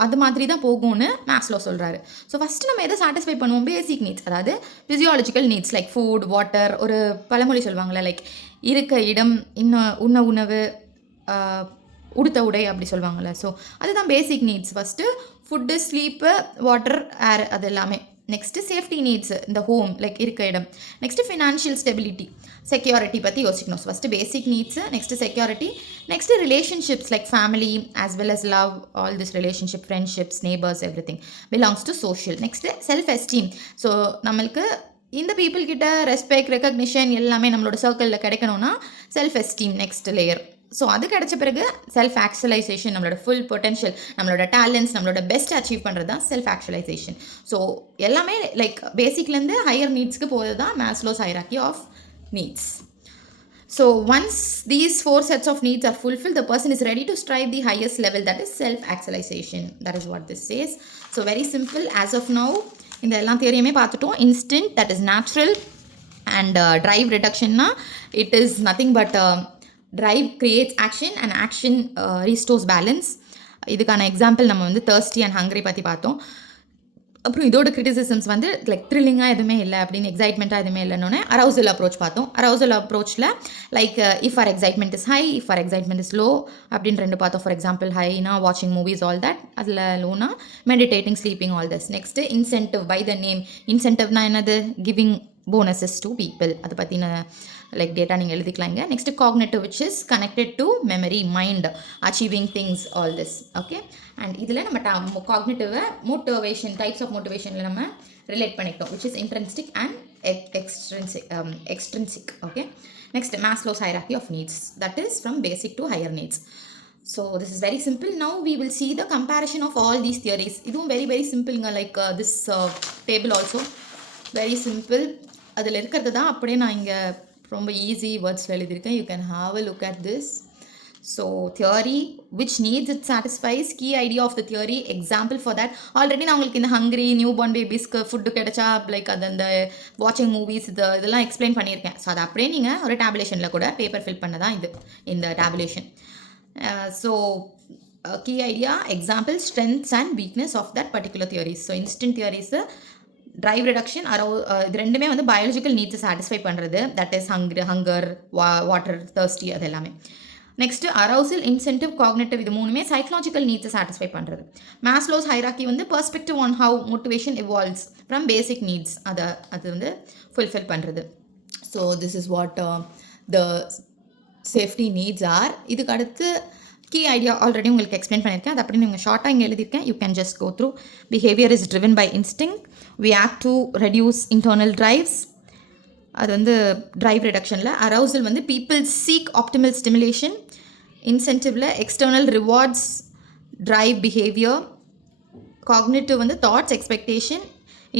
அது மாதிரி தான் போகும்னு மேஸ்லோ சொல்கிறாரு. ஸோ ஃபஸ்ட்டு நம்ம எதை சாட்டிஸ்ஃபை பண்ணுவோம், பேசிக் நீட்ஸ், அதாவது physiological needs like food, water. ஒரு பழமொழி சொல்லுவாங்கள்ல, லைக் இருக்க இடம், உண்ண உணவு, உடுத்த உடை அப்படி சொல்லுவாங்கள்ல. ஸோ அதுதான் basic needs. First food, sleep, water, air, அது எல்லாமே. நெக்ஸ்ட்டு சேஃப்டி நீட்ஸ் இந்த ஹோம் லைக் இருக்க இடம். நெக்ஸ்ட்டு ஃபினான்ஷியல் ஸ்டெபிலிட்டி செக்யூரிட்டி பற்றி யோசிக்கணும். So first basic needs, next security, next relationships like family as well as love, all this relationship, friendships, neighbours, everything belongs to social. Next self esteem. So நம்மளுக்கு இந்த பீப்புள் கிட்ட ரெஸ்பெக்ட், ரெக்கக்னிஷன் எல்லாமே நம்மளோட சர்க்கிளில் கிடைக்கணும்னா self esteem next layer. So அது கிடச்ச பிறகு செல்ஃப் ஆக்சுவலைசேஷன், நம்மளோட ஃபுல் பொட்டென்ஷியல், நம்மளோட டேலண்ட்ஸ், நம்மளோட பெஸ்ட் அச்சீவ் பண்ணுறது தான் செல்ஃப் ஆக்சுவலைசேஷன். ஸோ எல்லாமே லைக் பேசிக்லேருந்து ஹையர் நீட்ஸ்க்கு போகிறது தான் Maslow's hierarchy of needs. So once these 4 sets of needs are fulfilled, the person is ready to strive the highest level, that is self-actualization. That is what this says. So very simple as of now. இந்த எல்லா தியரியுமே பார்த்துட்டோம். Instinct, that is natural, and drive reduction na, it is nothing but drive creates action and action restores balance. இதுக்கான எக்ஸாம்பிள் நம்ம வந்து thirsty and hungry பற்றி பார்த்தோம். அப்புறம் இதோட கிரிட்டிசிசம்ஸ் வந்து லைக் த்ரில்லிங்காக எதுவுமே இல்லை அப்படின்னு, எக்ஸைட்மெண்ட்டாக எதுவுமே இல்லைன்னு அரௌசல் அப்ரோச் பார்த்தோம். அரௌசல் அப்ரோச்சில் like if our excitement is high, if our excitement is low அப்படின்னு ரெண்டு பார்த்தோம். ஃபார் எக்ஸாம்பிள் ஹைனா வாட்சிங் மூவிஸ் ஆல் தட், அதில் லோனா meditating, sleeping, all this. Next incentive by the name. இன்சென்டிவ்னா என்னது? Giving bonuses to people. அதை பற்றின லைக் டேட்டா நீங்கள் எழுதிக்கலாங்க. Next cognitive which is connected to memory, mind, achieving things, all this. Okay. And இதில் நம்ம காக்னேட்டிவை மோட்டிவேஷன், டைப்ஸ் ஆஃப் மோட்டிவேஷனில் நம்ம ரிலேட் பண்ணிக்கிட்டோம், which is intrinsic and extrinsic. Okay. Next Maslow's hierarchy of needs, that is from basic to higher needs. So this is very simple. Now we will see the comparison of all these theories. இதுவும் very very simple, like this table also very simple. அதில் இருக்கிறது தான் அப்படியே நான் இங்கே ரொம்ப ஈஸி வேர்ட்ஸில் எழுதியிருக்கேன். You can have a look at this. So theory which needs it satisfies, key idea of the theory, example for that. Already நான் உங்களுக்கு இந்த ஹங்க்ரி, நியூ பார்ன் பேபிஸ்க்கு ஃபுட்டு கிடைச்சா லைக் அது அந்த வாட்சிங் மூவிஸ் இதெல்லாம் எக்ஸ்பிளைன் பண்ணியிருக்கேன். ஸோ அதை அப்படியே நீங்கள் ஒரு டேபுலேஷனில் கூட பேப்பர் ஃபில் பண்ண தான் இது இந்த tabulation. So key idea, example, strengths and weakness of that particular theories. So instinct theories drive reduction, இது ரெண்டுமே வந்து பயாலஜிக்கல் நீட்ஸை சாட்டிஸ்ஃபை பண்ணுறது, that is hunger, water, thirsty, அது எல்லாமே. நெக்ஸ்ட்டு அரௌசல், இன்சென்டிவ், காக்னேட்டிவ், இது மூணுமே சைக்கலாஜிக்கல் நீட்ஸை சாட்டிஸ்ஃபை பண்ணுறது. மேஸ்லோஸ் ஹைரார்கி வந்து perspective on how motivation evolves from basic needs, அது வந்து ஃபுல்ஃபில் பண்ணுறது. So this is what the safety needs are. இதுக்கு அடுத்து கீ ஐடியா ஆல்ரெடி உங்களுக்கு எக்ஸ்பிளைன் பண்ணியிருக்கேன், அது அப்படி நீங்கள் ஷார்ட்டாக இங்கே எழுதியிருக்கேன். You can just go through. Behaviour is driven by instinct, we act to reduce internal drives, அது வந்து drive reductionல. arousal வந்து people seek optimal stimulation, incentive-ல external rewards drive behavior, cognitive வந்து thoughts, expectation,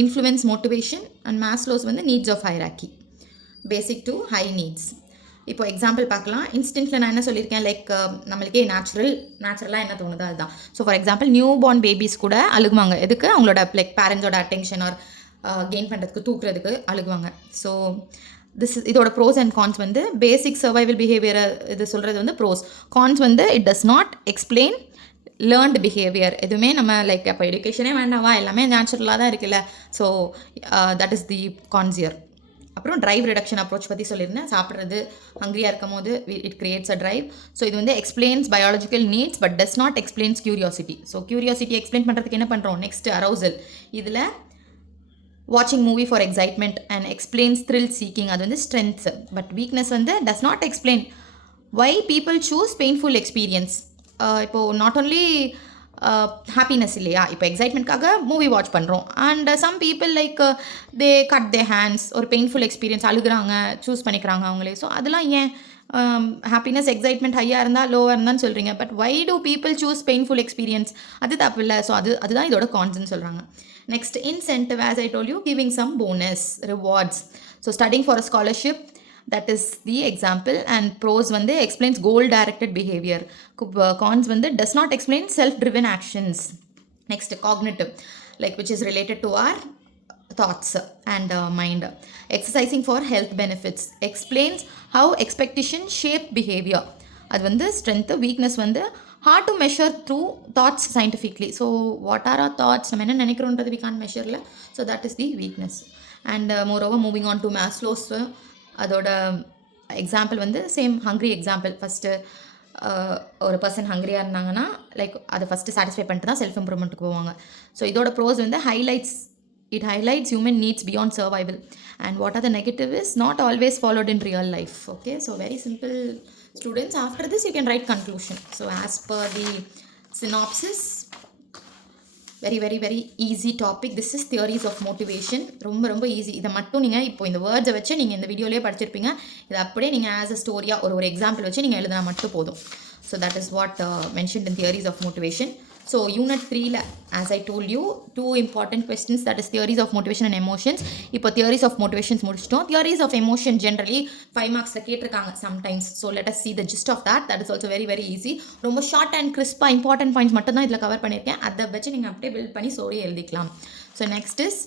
influence, motivation, and Maslow's வந்து needs of hierarchy, basic to high needs. இப்போ எக்ஸாம்பிள் பார்க்கலாம். இன்ஸ்டன்ட்டில் நான் என்ன சொல்லியிருக்கேன், லைக் நம்மளுக்கே நேச்சுரலாக என்ன தோணுதோ அதுதான். So for example new born babies கூட அழுகுவாங்க. எதுக்கு? அவங்களோட லைக் பேரண்ட்ஸோட அட்டென்ஷன் ஆர் கெயின் பண்ணுறதுக்கு, தூக்குறதுக்கு அழுகுவாங்க. ஸோ இதோட ப்ரோஸ் அண்ட் கான்ஸ் வந்து பேசிக் சர்வைவல் பிஹேவியர் இது சொல்கிறது வந்து ப்ரோஸ். கான்ஸ் வந்து it does not explain learned behaviour. எதுவுமே நம்ம லைக் அப்போ எஜுகேஷனே வேண்டாவா, எல்லாமே நேச்சுரலாக தான் இருக்குல்ல. So that is the cons here. அப்புறம் ட்ரைவ் ரிடக்ஷன் அப்ரோச் பற்றி சொல்லியிருந்தேன். சாப்பிட்றது, ஹங்க்ரியாக இருக்கும் போது it creates a drive. So இது வந்து explains biological needs but does not explains curiosity. So curiosity explain பண்ணுறதுக்கு என்ன பண்ணுறோம்? நெக்ஸ்ட் அரௌசல், இதில் வாட்சிங் movie for excitement and explains thrill seeking, அது வந்து ஸ்ட்ரென்த்ஸ். பட் வீக்னஸ் வந்து does not explain why people choose painful experience. இப்போது நாட் ஓன்லி ஹாப்பினஸ் இல்லையா, இப்போ எக்ஸைட்மெண்ட்காக மூவி வாட்ச் பண்ணுறோம். And some people like they cut they hands, ஒரு பெயின்ஃபுல் எக்ஸ்பீரியன்ஸ், அழுகுறாங்க, சூஸ் பண்ணிக்கிறாங்க அவங்களே. ஸோ அதெல்லாம் ஏன் ஹாப்பினஸ், எக்ஸைட்மெண்ட் ஹையாக இருந்தால் லோவாக இருந்தான்னு சொல்கிறீங்க, but why do people choose painful experience? அது தப்பு இல்லை. ஸோ அதுதான் இதோட கான்ஸ்ன்னு சொல்கிறாங்க. Next incentive, as I told you, giving some bonus, rewards. So studying for a scholarship, that is the example. And pros வந்து explains goal directed behavior, cons வந்து does not explain self driven actions. Next cognitive, like which is related to our thoughts and mind. Exercising for health benefits, explains how expectation shape behavior. அது வந்து strength. Weakness வந்து hard to measure through thoughts scientifically. So what are our thoughts, நம்ம என்ன நினைக்கிறோன்றது we can't measureல. So that is the weakness. And moreover moving on to Maslow's, அதோட எக்ஸாம்பிள் வந்து சேம் ஹங்க்ரி எக்ஸாம்பிள். ஃபஸ்ட்டு ஒரு பர்சன் ஹங்க்ரியாக இருந்தாங்கன்னா லைக் அதை ஃபஸ்ட்டு சாட்டிஸ்ஃபை பண்ணிட்டு தான் செல்ஃப் இம்ப்ரூவ்மெண்ட்டுக்கு போவாங்க. ஸோ இதோட ப்ரோஸ் வந்து highlights It highlights human needs beyond survival. And what are the negative is not always followed in real life. Okay, so very simple, students. After this you can write conclusion. So as per the synopsis, very very very easy topic. This is theories of motivation. ரொம்ப ரொம்ப ஈஸி. இதை மட்டும் நீங்கள் இப்போ இந்த வேர்ட்ஸை வச்சு நீங்கள் இந்த வீடியோலேயே படிச்சிருப்பீங்க. இதை அப்படியே நீங்கள் ஆஸ் அ ஸ்டோரியாக ஒரு எக்ஸாம்பிள் வச்சு நீங்கள் எழுதினா மட்டும் போதும். So that is what mentioned in theories of motivation. So unit 3 as I told you, 2 important questions, that is theories of motivation and emotions. இப்போ theories of motivations முடிச்சிட்டோம். Theories of emotion generally 5 marks கேட்டிருக்காங்க sometimes. So let us see the gist of that. That is also very very easy. ரொம்ப ஷார்ட் அண்ட் கிறிஸ்பாக இம்பார்ட்டன்ட் பாயிண்ட்ஸ் மட்டும் தான் இதில் கவர் பண்ணியிருக்கேன். அதை வச்சு நீங்கள் அப்படியே பில்ட் பண்ணி ஸ்டோரி எழுதிக்கலாம். So next is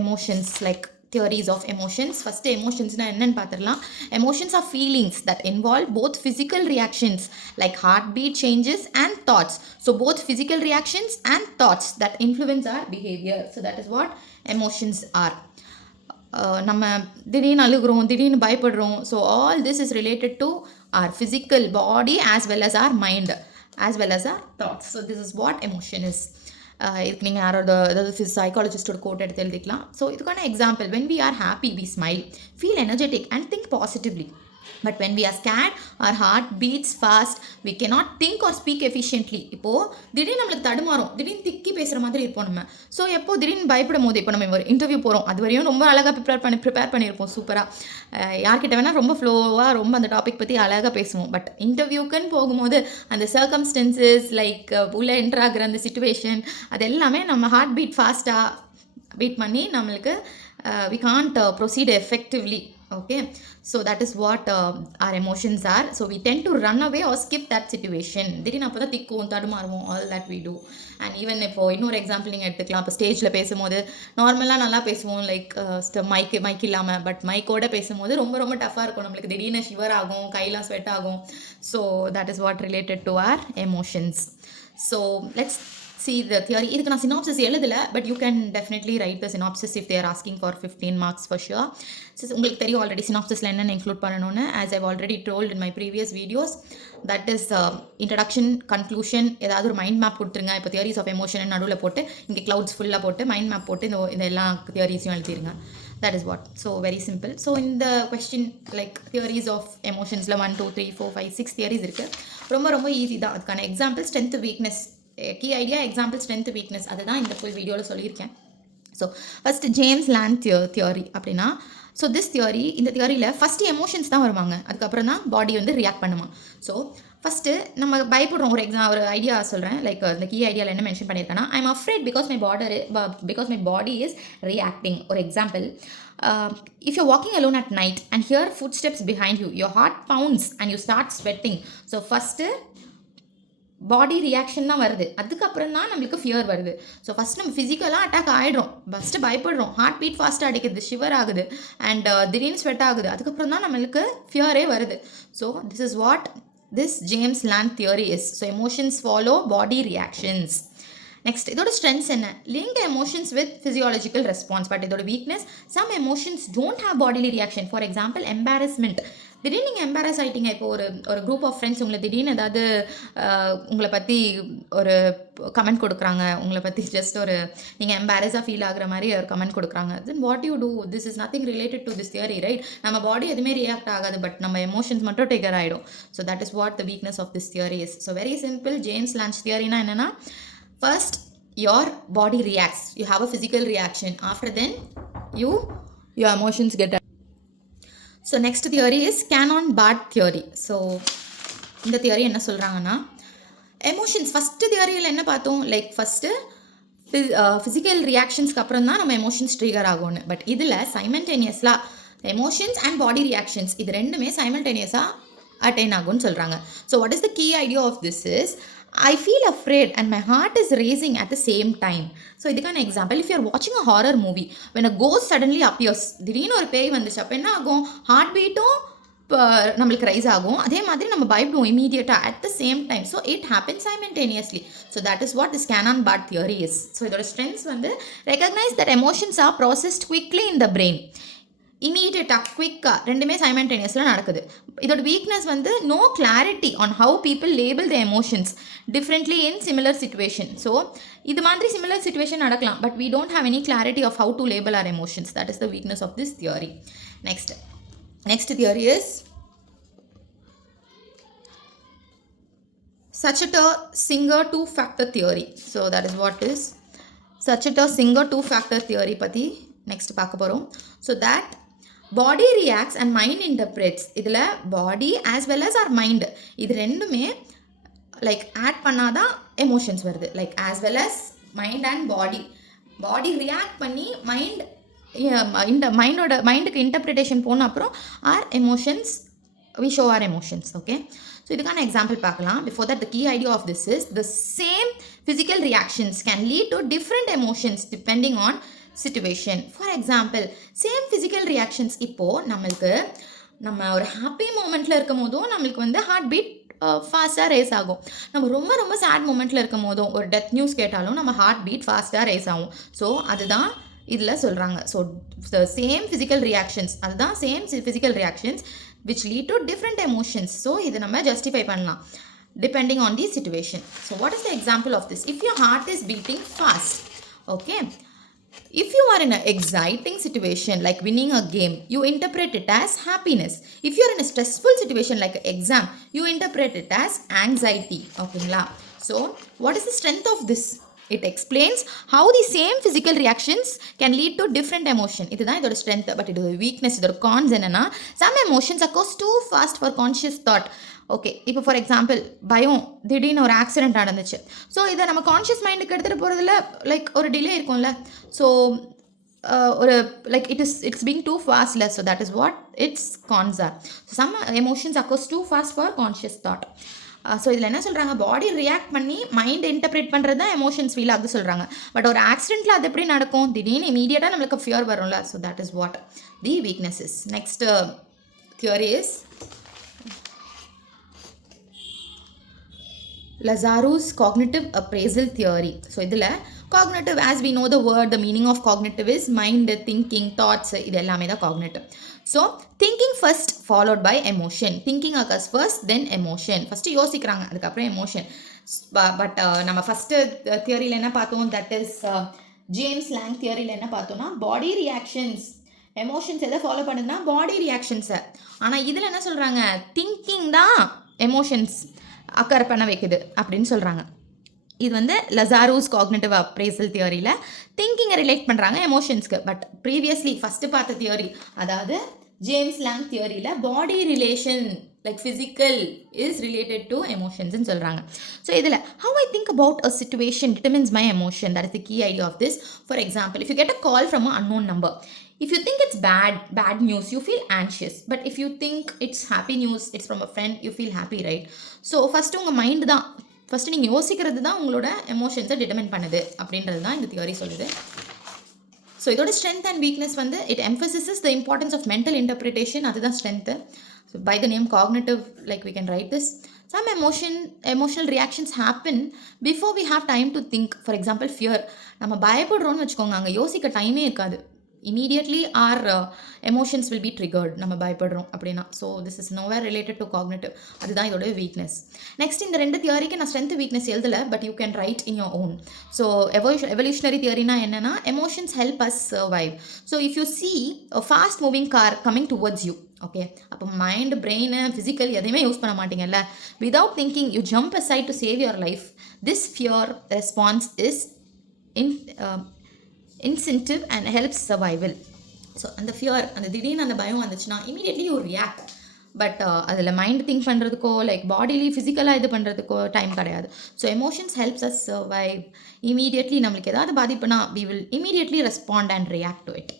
emotions, like theories of emotions. First emotions na enna paathiram. Emotions are feelings that involve both physical reactions like heartbeat changes and thoughts. So both physical reactions and thoughts that influence our behavior. So that is what emotions are. நம்ம திடீர்னு அழுகிறோம், திடீர்னு பயப்படுறோம். So all this is related to our physical body as well as our mind as well as our thoughts. So this is what emotion is. இதுக்கு நீங்கள் யாரோட அதாவது சைக்காலஜிஸ்டோட கோட் எடுத்து எழுதிக்கலாம். ஸோ இதுக்கான example, when we are happy we smile, feel energetic and think positively. But when we are scared, our heart beats fast, we cannot think or speak efficiently. இப்போது திடீர்னு நம்மளுக்கு தடுமாறும், திடீர்னு திக்கி பேசுகிற மாதிரி இருப்போம் நம்ம. ஸோ எப்போ திடீர்னு பயப்படும் போது, இப்போ நம்ம ஒரு இன்டர்வியூ போகிறோம், அது வரையும் ரொம்ப அழகாக ப்ரிப்பேர் பண்ணியிருப்போம் சூப்பராக. யார்கிட்ட வேணால் ரொம்ப ஃப்ளோவாக ரொம்ப அந்த டாபிக் பற்றி அழகாக பேசுவோம். பட் இன்டர்வியூக்குன்னு போகும்போது அந்த சர்க்கம்ஸ்டன்சஸ் லைக் உள்ள என்ட்ராகிற அந்த சிச்சுவேஷன், அது எல்லாமே நம்ம ஹார்ட் பீட் ஃபாஸ்ட்டாக பீட் பண்ணி நம்மளுக்கு we can't proceed effectively. Okay, so that is what our emotions are. So we tend to run away or skip that situation. திடீர்னு அப்போ தான் திக்குவோம், தடுமாறுவோம், all that we do. And even இப்போ இன்னொரு எக்ஸாம்பிள் நீங்கள் எடுத்துக்கலாம். இப்போ ஸ்டேஜில் பேசும்போது நார்மலாக நல்லா பேசுவோம், லைக் மைக் இல்லாமல். பட் மைக்கோட பேசும்போது ரொம்ப ரொம்ப டஃப்பாக இருக்கும், நம்மளுக்கு திடீர்னு ஷிவர் ஆகும், கையெல்லாம் ஸ்வெட் ஆகும். So that is what related to our emotions. So let's see the theory. இதுக்கு நான் synopsis எழுதல, but you can definitely write the synopsis if they are asking for 15 marks for sure. So உங்களுக்கு தெரியும் ஆல்ரெடி synopsisல என்னென்ன இன்க்ளூட் பண்ணணும்னு. as I've already told in my previous videos, that is introduction, conclusion, ஏதாவது ஒரு மைண்ட் மேப் கொடுத்துருங்க. இப்போ theories of emotion நடுவில் போட்டு இங்கே clouds ஃபுல்லாக போட்டு மைண்ட் மேப் போட்டு இந்த எல்லா தியரிஸையும் எழுதிருங்க. That is what. So very simple. So in the question, like theories of emotionsல 1 2 3 4 5 6 theories இருக்குது. ரொம்ப ரொம்ப ஈஸி தான். அதுக்கான example strength weakness, key idea, example, strength, weakness, அதை தான் இந்த ஃபுல் வீடியோவில் சொல்லியிருக்கேன். ஸோ ஃபஸ்ட்டு James-Lange தியரி அப்படின்னா, ஸோ திஸ் தியரி, இந்த தியரியில் ஃபஸ்ட்டு எமோஷன்ஸ் தான் வருவாங்க, அதுக்கப்புறம் தான் பாடி வந்து ரியாக்ட் பண்ணுமா. ஸோ ஃபஸ்ட்டு நம்ம பயப்படுறோம், ஒரு ஐடியா சொல்கிறேன். லைக் இந்த கீ ஐடியாவில் என்ன மென்ஷன் பண்ணியிருக்கேன்னா, I am afraid because my body is reacting. ஒரு example, if you're walking alone at night and hear footsteps behind you, your heart pounds and you start sweating. So first body reaction தான் வருது, அதுக்கப்புறம் தான் நம்மளுக்கு ஃபியர் வருது. ஸோ ஃபஸ்ட் நம்ம ஃபிசிக்கலாக அட்டாக் ஆகிடும், ஃபஸ்ட்டு பயப்படுறோம், ஹார்ட் பீட் ஃபாஸ்ட்டாக அடிக்குது, ஷிவர் ஆகுது, அண்ட் திடீர்னு ஸ்வெட் ஆகுது, அதுக்கப்புறம் தான் நம்மளுக்கு ஃபியரே வருது. So this is what this James-Lange theory is. So emotions follow body reactions. Next இதோட ஸ்ட்ரென்த்ஸ் என்ன, link emotions with physiological response. But இதோட weakness, some emotions don't have bodily reaction. For example embarrassment. திடீர்னு நீங்கள் எம்பாரஸ் ஆகிட்டீங்க. இப்போ ஒரு குரூப் ஆஃப் ஃப்ரெண்ட்ஸ் உங்களை திடீர்னு ஏதாவது உங்களை பற்றி ஒரு கமெண்ட் கொடுக்குறாங்க, உங்களை பற்றி ஜஸ்ட் ஒரு நீங்கள் எம்பாரஸாக ஃபீல் ஆகுற மாதிரி ஒரு கமெண்ட் கொடுக்குறாங்க. Then what you do, this is nothing related to this theory, right? நம்ம பாடி எதுவுமே ரியாக்ட் ஆகாது, பட் நம்ம எமோஷன்ஸ் மட்டும் டேக்கர் ஆகிடும். So that is what the weakness of this theory is. So very simple. James-Lange தியரினா என்னென்னா, first your body reacts, you have a physical reaction, after then your emotions get. So next theory is Cannon-Bard theory. So இந்த தியரி என்ன சொல்கிறாங்கன்னா, எமோஷன்ஸ் ஃபஸ்ட்டு தியரியில் என்ன பார்த்தோம், லைக் ஃபஸ்ட்டு ஃபிசிக்கல் ரியாக்ஷன்ஸ்க்கு அப்புறம் தான் நம்ம எமோஷன்ஸ் ட்ரிகர் ஆகும்னு. பட் இதில் சைமல்டேனியஸாக எமோஷன்ஸ் அண்ட் பாடி ரியாக்ஷன்ஸ் இது ரெண்டுமே சைமல்டேனியஸாக அட்டைன் ஆகும்னு சொல்கிறாங்க. So what is the key idea of this is, I feel afraid and my heart is racing at the same time. So இதுக்கான example, if you are watching a horror movie, when a ghost suddenly appears, திடீர்னு ஒரு பேய் வந்துச்சு, அப்போ என்ன ஆகும், ஹார்ட் பீட்டும் நம்மளுக்கு ரைஸ் ஆகும், அதே மாதிரி நம்ம பயப்படுவோம் இமீடியட்டாக at the same time. So it happens simultaneously. So that is what this Cannon-Bard theory is. So இதோட ஸ்ட்ரென்த்ஸ் வந்து, recognize that emotions are processed quickly in the brain. இமீடியட்டாக குவிக்காக ரெண்டுமே சைமல்டேனியஸில் நடக்குது. இதோட வீக்னஸ் வந்து no clarity on how people label the emotions differently in similar situation. So இது மாதிரி சிமிலர் சிச்சுவேஷன் நடக்கலாம், but we don't have any clarity of how to label our emotions. That is the weakness of this theory. Next theory is Schachter-Singer Two-Factor Theory. So that is what is Schachter-Singer Two-Factor Theory பற்றி நெக்ஸ்ட் பார்க்க போகிறோம். So that body reacts and mind interprets. இதில் body as well as our mind இது ரெண்டுமே லைக் ஆட் பண்ணாதான் எமோஷன்ஸ் வருது. Like as well as mind and body react பண்ணி மைண்டுக்கு இன்டர்பிரிட்டேஷன் போன அப்புறம் our emotions we show our emotions. Okay, so இதுக்கான எக்ஸாம்பிள் பார்க்கலாம். Before that, the key idea of this is the same physical reactions can lead to different emotions depending on situation. For example, same physical reactions. இப்போது நம்ம ஒரு ஹாப்பி மூமெண்ட்டில் இருக்கும் போதும் நம்மளுக்கு வந்து ஹார்ட் பீட் ஃபாஸ்ட்டாக ரேஸ் ஆகும். நம்ம ரொம்ப சேட் மூமெண்ட்டில் இருக்கும் போதும் ஒரு டெத் நியூஸ் கேட்டாலும் நம்ம ஹார்ட் பீட் ஃபாஸ்ட்டாக ரேஸ் ஆகும். ஸோ அதுதான் இதில் சொல்கிறாங்க. ஸோ சேம் ஃபிசிக்கல் ரியாக்ஷன்ஸ், அதுதான் same physical reactions which lead to different emotions. So இது நம்ம justify பண்ணலாம் depending on the situation. So what is the example of this? If your heart is beating fast, okay, if you are in an exciting situation like winning a game, you interpret it as happiness. If you are in a stressful situation like an exam, you interpret it as anxiety. Okay la? So what is the strength of this? It explains how the same physical reactions can lead to different emotion. இதுதான் இதோட strength. பட் இதோட weakness, இதோட cons என்னன்னா some emotions occurs too fast for conscious thought. Okay, இப்போ ஃபார் எக்ஸாம்பிள் பயம், திடீர்னு ஒரு ஆக்சிடென்ட் நடந்துச்சு. ஸோ இதை நம்ம கான்ஷியஸ் மைண்டுக்கு எடுத்துகிட்டு போகிறதுல லைக் ஒரு டிலே இருக்கும்ல. ஸோ ஒரு லைக் இட்ஸ் பீங் டூ ஃபாஸ்ட்ல. So that is what its cons are. Some emotions occurs too fast for conscious thought. ஸோ இதில் என்ன சொல்கிறாங்க, பாடி ரியாக்ட் பண்ணி மைண்ட் இன்டர்பிரேட் பண்ணுறது தான் எமோஷன்ஸ் ஃபீல் ஆகுது சொல்கிறாங்க. பட் ஒரு ஆக்சிடென்ட்டில் அது எப்படி நடக்கும், திடீர்னு இமீடியட்டாக நம்மளுக்கு ஃபியர் வரும்ல. So that is what the weaknesses. Next theory is Lazarus cognitive appraisal theory. So இதில் cognitive, as we know the word, the meaning of cognitive is mind, thinking, thoughts, இது எல்லாமே தான் cognitive. So thinking first followed by emotion. thinking occurs first then emotion. First யோசிக்கிறாங்க, அதுக்கப்புறம் எமோஷன். பட் நம்ம ஃபஸ்ட்டு தியரியில் என்ன பார்த்தோம், தட் இஸ் James-Lange தியரியில் என்ன பார்த்தோம்னா பாடி ரியாக்ஷன்ஸ், எமோஷன்ஸ் எதை ஃபாலோ பண்ணுதுன்னா பாடி ரியாக்ஷன்ஸை. ஆனால் இதில் என்ன சொல்கிறாங்க, திங்கிங் தான் எமோஷன்ஸ் அக்கர் பண்ண வைக்குது அப்படின்னு சொல்கிறாங்க. இது வந்து லசாரூஸ் காக்னிட்டிவ் அப்ரைசல் தியரியில் திங்கிங்கை ரிலேட் பண்ணுறாங்க எமோஷன்ஸ்க்கு. பட் ப்ரீவியஸ்லி ஃபஸ்ட்டு பார்த்த தியரி, அதாவது ஜேம்ஸ்-லாங் தியரியில் body relation like physical is related to எமோஷன்ஸ்ன்னு சொல்கிறாங்க. ஸோ இதில் how I think about a situation determines my emotion. That is the key idea of this. For example, if you get a call from a unknown number, if you think it's bad news, you feel anxious. But if you think it's happy news, it's from a friend, you feel happy, right? So first உங்கள் மைண்டு தான், ஃபஸ்ட்டு நீங்கள் யோசிக்கிறது தான் உங்களோட எமோஷன்ஸை டிட்டர்மின் பண்ணுது அப்படின்றது தான் இந்த தியரி சொல்லுது. ஸோ இதோட ஸ்ட்ரென்த் அண்ட் வீக்னஸ் வந்து it emphasises the importance of mental interpretation. அதுதான் strength. So by the name cognitive, like we can write this. Some emotional reactions happen before we have time to think. For example, fear. நம்ம பயப்படுறோன்னு வச்சுக்கோங்க, அங்கே யோசிக்க டைமே இருக்காது. immediately our emotions will be triggered. நம்ம பயப்படுறோம் அப்படின்னா. So this is nowhere related to cognitive. அதுதான் இதோட வீக்னஸ். நெக்ஸ்ட் இந்த ரெண்டு தியரிக்கு நான் ஸ்ட்ரென்த் வீக்னஸ் எழுதலை, but you can write in your own. So evolutionary தியரினா என்னன்னா, emotions help us survive. So if you see a fast moving car coming towards you, okay, அப்போ மைண்ட், பிரெயின், ஃபிசிக்கல் எதையுமே யூஸ் பண்ண மாட்டீங்கல்ல. Without thinking you jump aside to save your life. This fear response is incentive and helps survival. So அந்த ஃபியர், அந்த திடீர்னு அந்த பயம் வந்துச்சுன்னா இமீடியட்லி யூ ரியாக்ட். பட் அதில் மைண்ட் திங்க் பண்ணுறதுக்கோ லைக் பாடிலி ஃபிசிக்கலாக இது பண்ணுறதுக்கோ டைம் கிடையாது. So emotions helps as survive. Immediately நம்மளுக்கு ஏதாவது பாதிப்புனா we will immediately respond and react to it.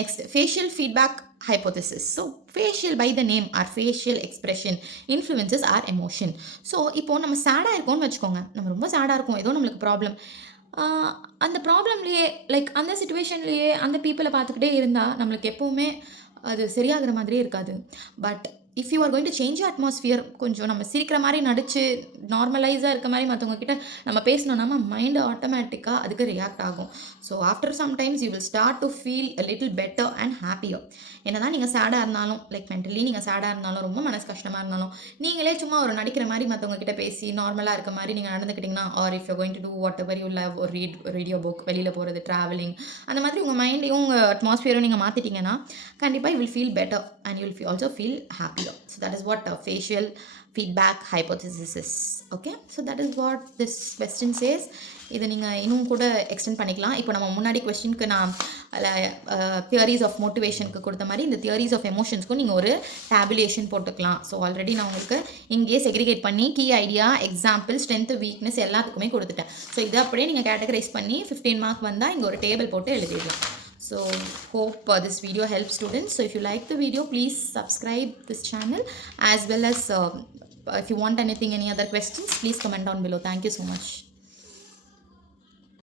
Next, facial feedback hypothesis. So facial, by the name, our facial expression influences our emotion. So இப்போது நம்ம சேடாக இருக்கோம்னு வச்சுக்கோங்க, நம்ம ரொம்ப சேடாக இருக்கோம், ஏதோ நம்மளுக்கு ப்ராப்ளம். அந்த ப்ராப்ளம்லேயே லைக் அந்த சிச்சுவேஷன்லேயே அந்த பீப்புளை பார்த்துக்கிட்டே இருந்தால் நம்மளுக்கு எப்போவுமே அது சரியாகிற மாதிரியே இருக்காது. But if you are going to change atmosphere, கொஞ்சம் நம்ம சிரிக்கிற மாதிரி நடிச்சு நார்மலைஸாக இருக்க மாதிரி மற்றவங்க கிட்ட நம்ம பேசணும்னா நம்ம மைண்டு ஆட்டோமேட்டிக்காக அதுக்கு ரியாக்ட் ஆகும். So after sometimes you will start to feel a little better and happier. என்ன தான் நீங்கள் சேடாக இருந்தாலும், லைக் மென்டலி நீங்கள் சேடாக இருந்தாலும், ரொம்ப மனசு கஷ்டமாக இருந்தாலும், நீங்களே சும்மா ஒரு நடிக்கிற மாதிரி மற்றவங்க கிட்ட பேசி நார்மலாக இருக்க மாதிரி நீங்கள் நடந்துக்கிட்டிங்கன்னா, or if you going to do whatever you love, ஒரு ரீடியோ புக், வெளியில் போகிறது, ட்ராவலிங், அந்த மாதிரி உங்கள் மைண்டையும் உங்கள் அட்மாஸ்ஃபியரும் நீங்கள் மாற்றிட்டீங்கன்னா கண்டிப்பாக you will feel better and you will also feel happier. So that is what facial feedback hypothesis is. Okay, so that is what this question says. இதை நீங்கள் இன்னும் கூட எக்ஸ்டெண்ட் பண்ணிக்கலாம். இப்போ நம்ம முன்னாடி கொஸ்டினுக்கு நான் தியரிஸ் ஆஃப் மோட்டிவேஷனுக்கு கொடுத்த மாதிரி இந்த தியரிஸ் ஆஃப் எமோஷன்ஸ்க்கும் நீங்கள் ஒரு டேபுலேஷன் போட்டுக்கலாம். ஸோ ஆல்ரெடி நான் உங்களுக்கு இங்கேயே செக்ரிகேட் பண்ணி key idea, example, strength, weakness எல்லாத்துக்குமே கொடுத்துட்டேன். ஸோ இதை அப்படியே நீங்கள் கேட்டகரைஸ் பண்ணி 15 மார்க் வந்தால் இங்கே ஒரு டேபிள் போட்டு எழுதிடலாம். So hope this video helps students. So if you like the video, please subscribe this channel, as well as if you want anything, any other questions, please comment down below. Thank you so much.